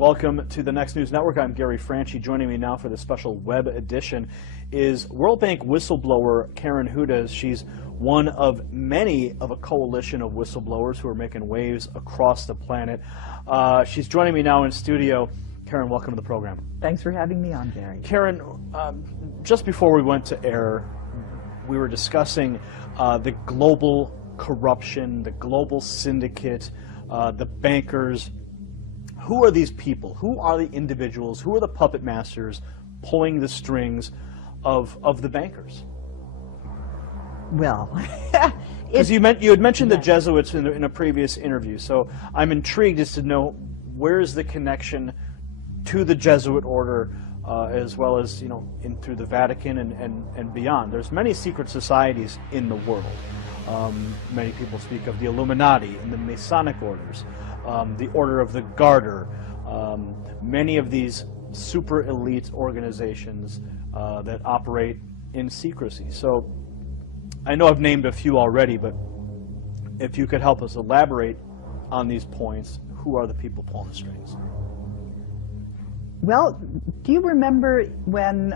Welcome to the Next News Network. I'm Gary Franchi. Joining me now for the special web edition is World Bank whistleblower Karen Hudes. She's one of many of a coalition of whistleblowers who are making waves across the planet. She's joining me now in studio. Karen, welcome to the program. Thanks for having me on, Gary. Karen, just before we went to air, we were discussing the global corruption, the global syndicate, the bankers. Who are these people? Who are the individuals? Who are the puppet masters pulling the strings of the bankers? Well, because you had mentioned the Jesuits in a previous interview, so I'm intrigued as to know where is the connection to the Jesuit order, as well as through the Vatican and beyond. There's many secret societies in the world. Many people speak of the Illuminati and the Masonic orders, the Order of the Garter, many of these super elite organizations that operate in secrecy. So I know I've named a few already, but if you could help us elaborate on these points, who are the people pulling the strings? Well, do you remember when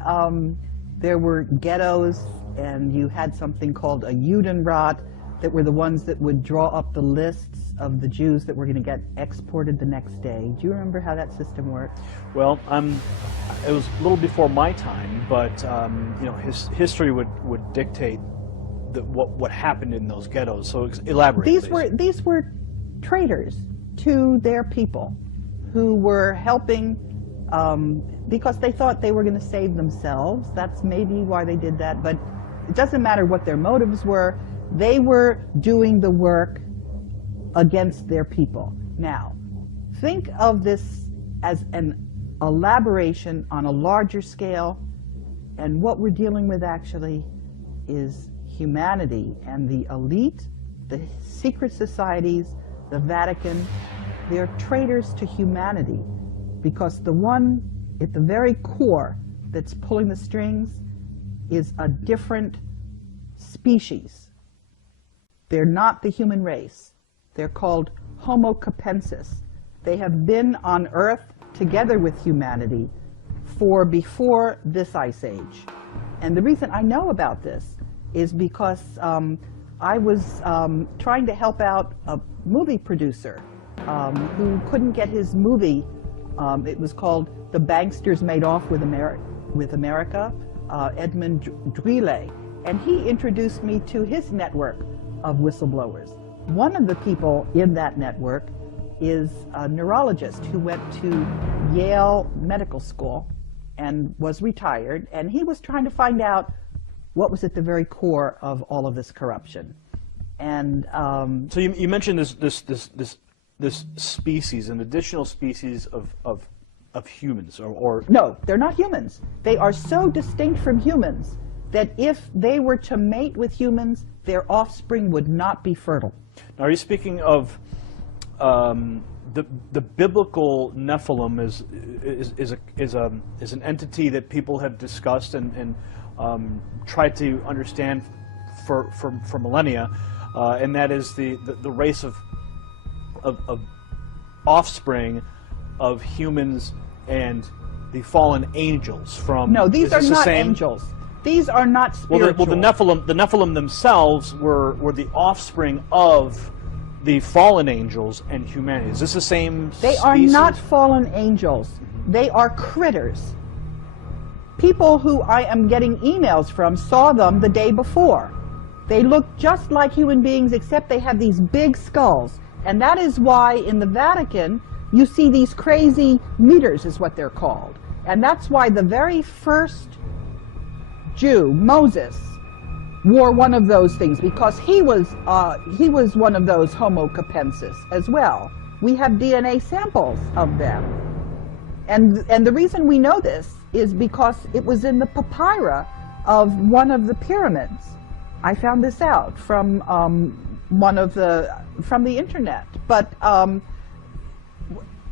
there were ghettos and you had something called a Judenrat that were the ones that would draw up the lists of the Jews that were going to get exported the next day? Do you remember how that system worked? Well, it was a little before my time, but history would dictate what happened in those ghettos. So elaborate. These were traitors to their people who were helping because they thought they were going to save themselves. That's maybe why they did that, but it doesn't matter what their motives were. They were doing the work against their people. Now, think of this as an elaboration on a larger scale, and what we're dealing with actually is humanity and the elite, the secret societies, the Vatican. They're traitors to humanity, because the one at the very core that's pulling the strings is a different species. They're not the human race. They're called Homo capensis. They have been on Earth together with humanity for before this ice age. And the reason I know about this is because I was trying to help out a movie producer who couldn't get his movie. It was called The Banksters Made Off with America, Edmund Drille. And he introduced me to his network of whistleblowers. One of the people in that network is a neurologist who went to Yale Medical School and was retired, and he was trying to find out what was at the very core of all of this corruption. And so you mentioned this species, an additional species of humans, or no, they're not humans. They are so distinct from humans that if they were to mate with humans, their offspring would not be fertile. Now, are you speaking of the biblical Nephilim is an entity that people have discussed and tried to understand for millennia, and that is the race of offspring of humans and the fallen angels from. No, these are not angels. These are not spiritual. Well, the Nephilim themselves were the offspring of the fallen angels and humanity. Is this the same They species? are not fallen angels. They are critters. People who I am getting emails from saw them the day before. They look just like human beings, except they have these big skulls. And that is why in the Vatican you see these crazy meters, is what they're called. And that's why the very first Jew, Moses, wore one of those things, because he was one of those Homo capensis as well. We have DNA samples of them. And the reason we know this is because it was in the papyri of one of the pyramids. I found this out from from the internet. But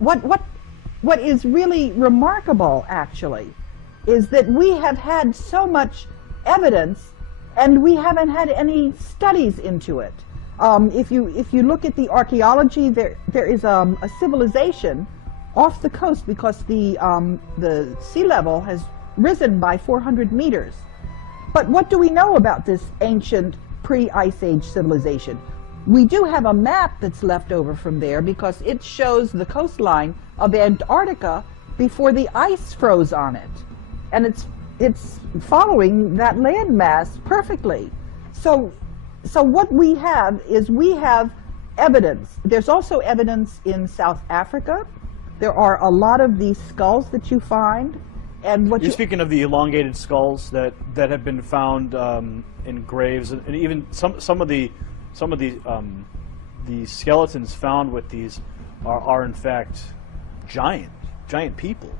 what is really remarkable, actually, is that we have had so much evidence and we haven't had any studies into it. If you look at the archaeology, there is a civilization off the coast because the sea level has risen by 400 meters. But what do we know about this ancient pre-Ice Age civilization? We do have a map that's left over from there because it shows the coastline of Antarctica before the ice froze on it. And it's following that landmass perfectly. So what we have is we have evidence. There's also evidence in South Africa. There are a lot of these skulls that you find. And what you're speaking of the elongated skulls that have been found in graves, and even some of the skeletons found with these are in fact giant people.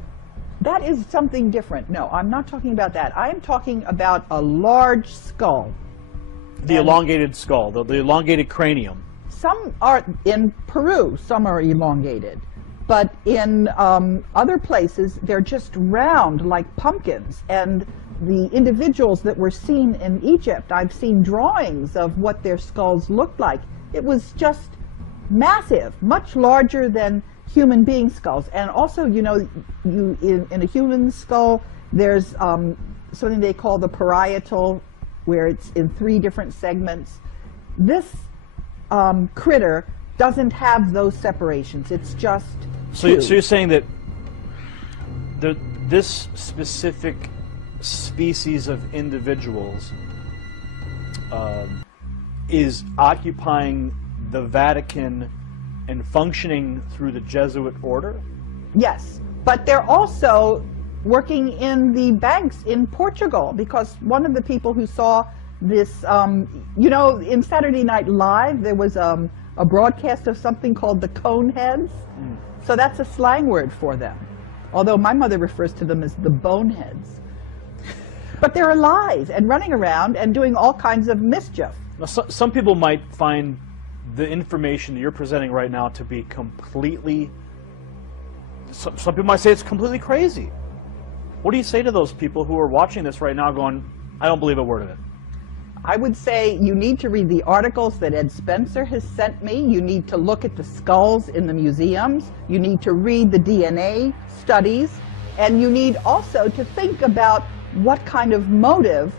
That is something different. No, I'm not talking about that. I am talking about a large skull. The elongated skull, the elongated cranium. Some are in Peru. Some are elongated. But in other places, they're just round like pumpkins. And the individuals that were seen in Egypt, I've seen drawings of what their skulls looked like. It was just massive, much larger than human being skulls. And also, you know, in a human skull, there's something they call the parietal, where it's in 3 different segments. This critter doesn't have those separations. It's just so you're saying that this specific species of individuals is occupying the Vatican and functioning through the Jesuit order? Yes, but they're also working in the banks in Portugal, because one of the people who saw this, you know, in Saturday Night Live, there was a broadcast of something called the Coneheads. So that's a slang word for them. Although my mother refers to them as the Boneheads. But they're alive and running around and doing all kinds of mischief. Now, some people might find the information that you're presenting right now to be completely... Some people might say it's completely crazy. What do you say to those people who are watching this right now going, I don't believe a word of it? I would say you need to read the articles that Ed Spencer has sent me. You need to look at the skulls in the museums. You need to read the DNA studies. And you need also to think about what kind of motive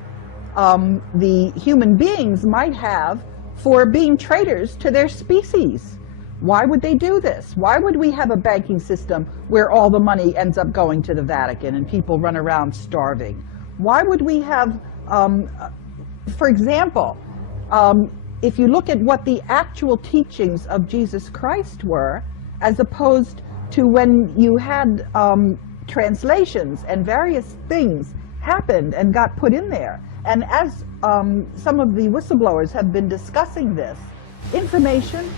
the human beings might have for being traitors to their species. Why would they do this? Why would we have a banking system where all the money ends up going to the Vatican and people run around starving? Why would we have... for example, if you look at what the actual teachings of Jesus Christ were, as opposed to when you had translations and various things happened and got put in there. And as some of the whistleblowers have been discussing this, information,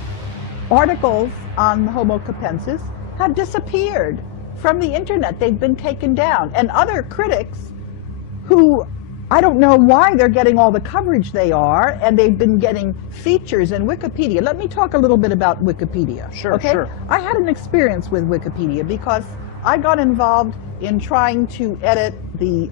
articles on Homo capensis have disappeared from the internet. They've been taken down. And other critics who... I don't know why they're getting all the coverage they are, and they've been getting features in Wikipedia. Let me talk a little bit about Wikipedia. Sure, okay? Sure. I had an experience with Wikipedia because I got involved in trying to edit the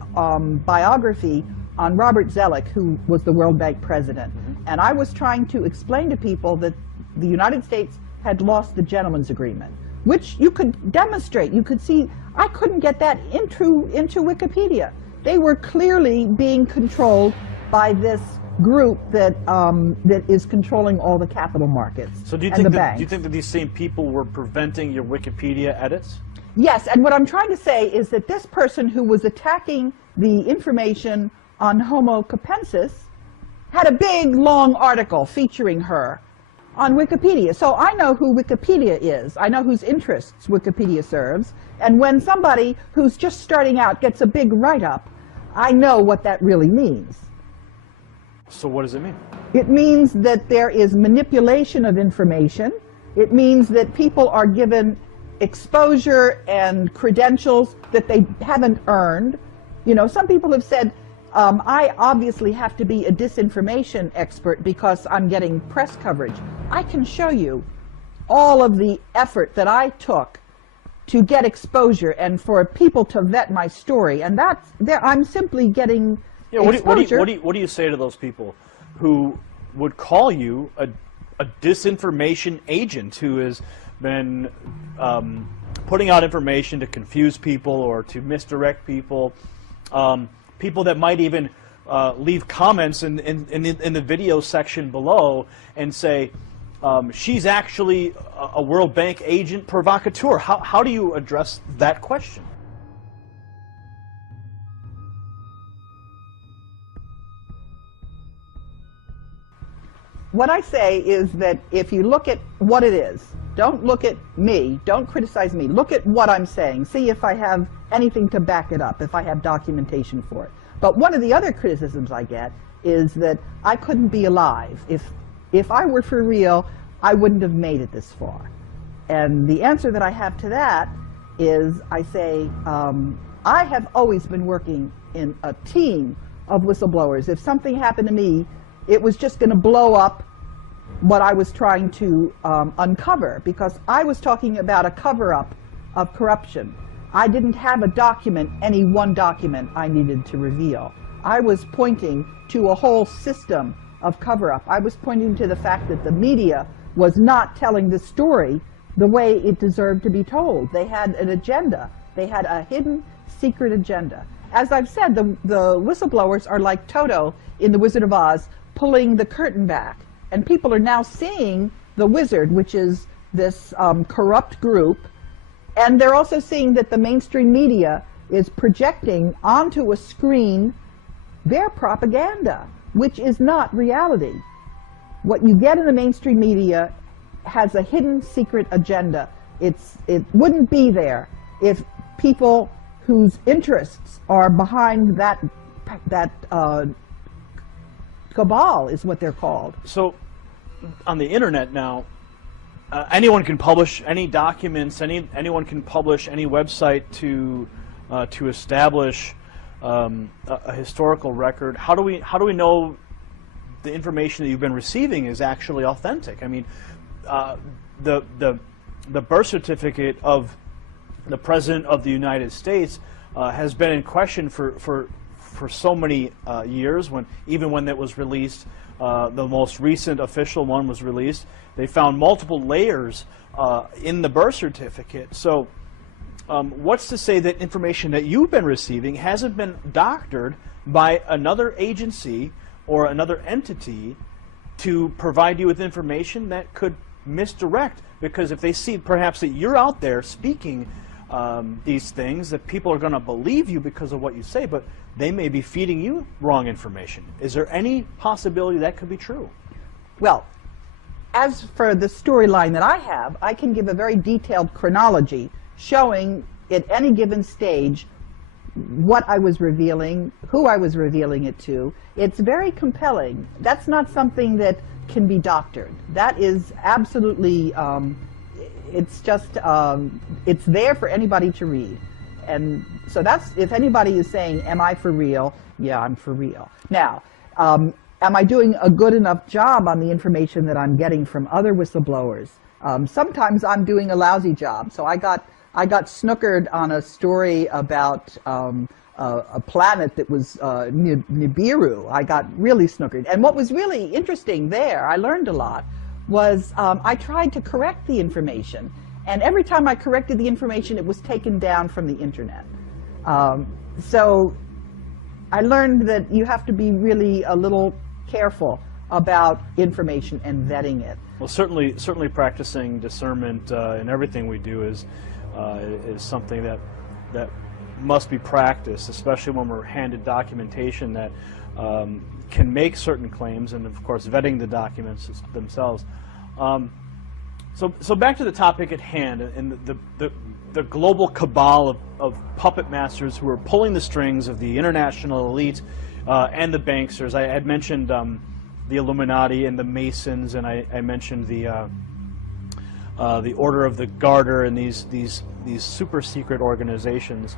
biography on Robert Zoellick, who was the World Bank president. And I was trying to explain to people that the United States had lost the gentleman's agreement, which you could demonstrate. You could see, I couldn't get that into Wikipedia. They were clearly being controlled by this group that that is controlling all the capital markets. So do you think that these same people were preventing your Wikipedia edits? Yes, and what I'm trying to say is that this person who was attacking the information on Homo capensis had a big, long article featuring her on Wikipedia. So I know who Wikipedia is. I know whose interests Wikipedia serves. And when somebody who's just starting out gets a big write-up, I know what that really means. So what does it mean? It means that there is manipulation of information. It means that people are given exposure and credentials that they haven't earned. You know, some people have said, I obviously have to be a disinformation expert because I'm getting press coverage. I can show you all of the effort that I took to get exposure and for people to vet my story, and that's there. I'm simply getting exposure. What do you say to those people who would call you a disinformation agent who has been putting out information to confuse people or to misdirect people. People that might even leave comments in the video section below and say, she's actually a World Bank agent provocateur. How do you address that question? What I say is that if you look at what it is, don't look at me, don't criticize me, look at what I'm saying, see if I have anything to back it up, if I have documentation for it. But one of the other criticisms I get is that I couldn't be alive. If I were for real, I wouldn't have made it this far. And the answer that I have to that is I say, I have always been working in a team of whistleblowers. If something happened to me, it was just going to blow up what I was trying to uncover, because I was talking about a cover-up of corruption. I didn't have a document, any one document I needed to reveal. I was pointing to a whole system of cover-up. I was pointing to the fact that the media was not telling the story the way it deserved to be told. They had an agenda. They had a hidden, secret agenda. As I've said, the whistleblowers are like Toto in The Wizard of Oz, pulling the curtain back. And people are now seeing the wizard, which is this corrupt group, and they're also seeing that the mainstream media is projecting onto a screen their propaganda, which is not reality. What you get in the mainstream media has a hidden secret agenda. It wouldn't be there if people whose interests are behind that cabal is what they're called. So on the internet now, anyone can publish any documents, anyone can publish any website to establish a historical record. How do we know the information that you've been receiving is actually authentic? I mean, the birth certificate of the President of the United States has been in question for so many years. Even when it was released, the most recent official one was released, they found multiple layers in the birth certificate. So what's to say that information that you've been receiving hasn't been doctored by another agency or another entity to provide you with information that could misdirect? Because if they see perhaps that you're out there speaking these things, that people are going to believe you because of what you say, but they may be feeding you wrong information. Is there any possibility that could be true? Well, as for the storyline that I have, I can give a very detailed chronology showing at any given stage what I was revealing, who I was revealing it to. It's very compelling. That's not something that can be doctored. That is absolutely, it's just, it's there for anybody to read. And so that's, if anybody is saying, am I for real? Yeah, I'm for real. Now, am I doing a good enough job on the information that I'm getting from other whistleblowers? Sometimes I'm doing a lousy job. So I got snookered on a story about a planet that was Nibiru. I got really snookered. And what was really interesting there, I learned a lot, was I tried to correct the information. And every time I corrected the information, it was taken down from the internet. So I learned that you have to be really a little careful about information and vetting it. Well, certainly practicing discernment in everything we do is something that must be practiced, especially when we're handed documentation that can make certain claims, and of course vetting the documents themselves. So back to the topic at hand, and the global cabal of puppet masters who are pulling the strings of the international elite and the banksters. I had mentioned the Illuminati and the Masons, and I mentioned the Order of the Garter and these super secret organizations.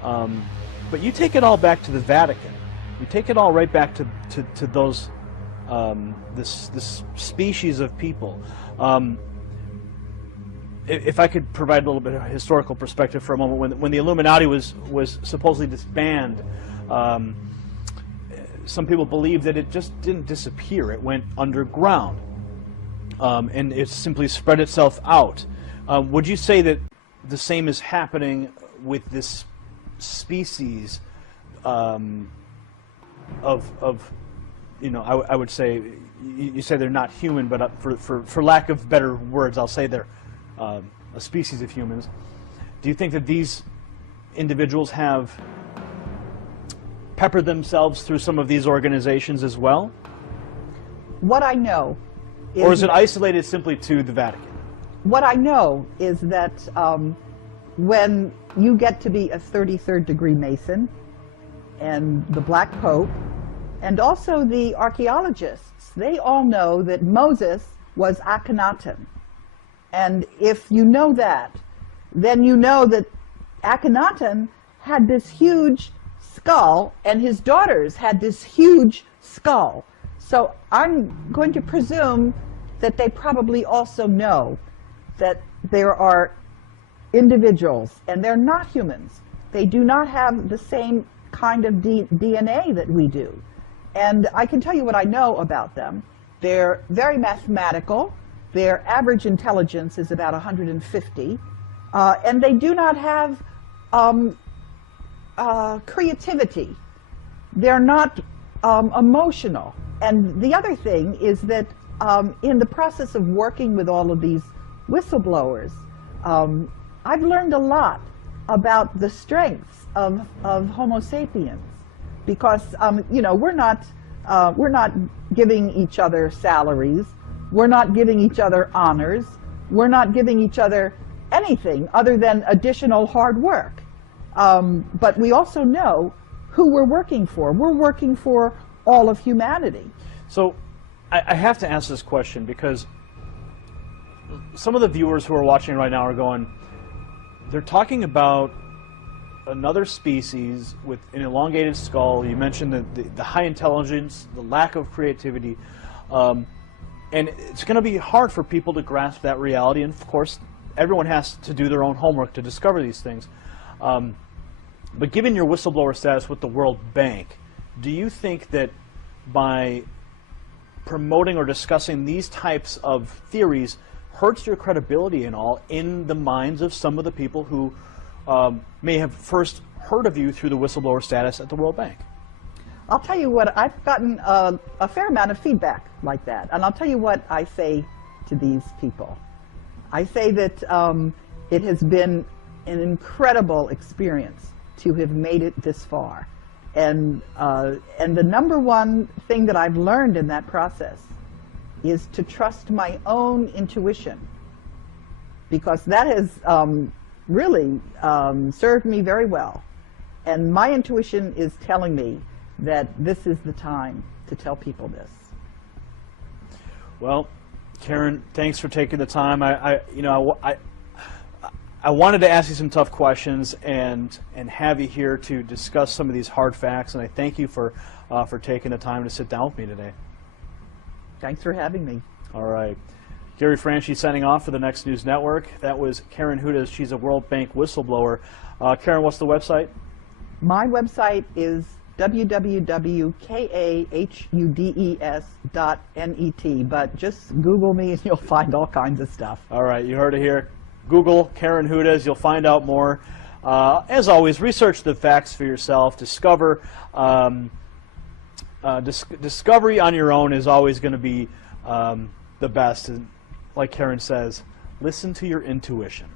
But you take it all back to the Vatican. You take it all right back to those this species of people. If I could provide a little bit of historical perspective for a moment, when the Illuminati was supposedly disbanded, some people believe that it just didn't disappear. It went underground, and it simply spread itself out. Would you say that the same is happening with this species I would say, you say they're not human, but for lack of better words, I'll say they're a species of humans. Do you think that these individuals have peppered themselves through some of these organizations as well? What I know is... Or is it isolated simply to the Vatican? What I know is that when you get to be a 33rd degree Mason, and the Black Pope, and also the archaeologists, they all know that Moses was Akhenaten. And if you know that, then you know that Akhenaten had this huge skull, and his daughters had this huge skull. So I'm going to presume that they probably also know that there are individuals, and they're not humans. They do not have the same kind of DNA that we do. And I can tell you what I know about them. They're very mathematical. Their average intelligence is about 150. And they do not have creativity. They're not emotional. And the other thing is that in the process of working with all of these whistleblowers, I've learned a lot about the strengths of Homo sapiens, because we're not giving each other salaries, we're not giving each other honors, we're not giving each other anything other than additional hard work. But we also know who we're working for. We're working for all of humanity. So I have to ask this question, because some of the viewers who are watching right now are going, they're talking about another species with an elongated skull. You mentioned the high intelligence, the lack of creativity, and it's going to be hard for people to grasp that reality. And of course, everyone has to do their own homework to discover these things. But given your whistleblower status with the World Bank, do you think that by promoting or discussing these types of theories hurts your credibility and all in the minds of some of the people who may have first heard of you through the whistleblower status at the World Bank? I'll tell you what, I've gotten a fair amount of feedback like that, and I'll tell you what I say to these people. I say that it has been an incredible experience to have made it this far, and the number one thing that I've learned in that process is to trust my own intuition, because that has really served me very well. And my intuition is telling me that this is the time to tell people this. Well, Karen, thanks for taking the time. I wanted to ask you some tough questions and have you here to discuss some of these hard facts, and I thank you for taking the time to sit down with me today. Thanks for having me. All right. Gary Franchi signing off for the Next News Network. That was Karen Hudes. She's a World Bank whistleblower. Karen, what's the website? My website is www.kahudes.net, but just Google me and you'll find all kinds of stuff. All right, you heard it here. Google Karen Hudes. You'll find out more. As always, research the facts for yourself. Discover. Discovery on your own is always going to be the best. And like Karen says, listen to your intuition.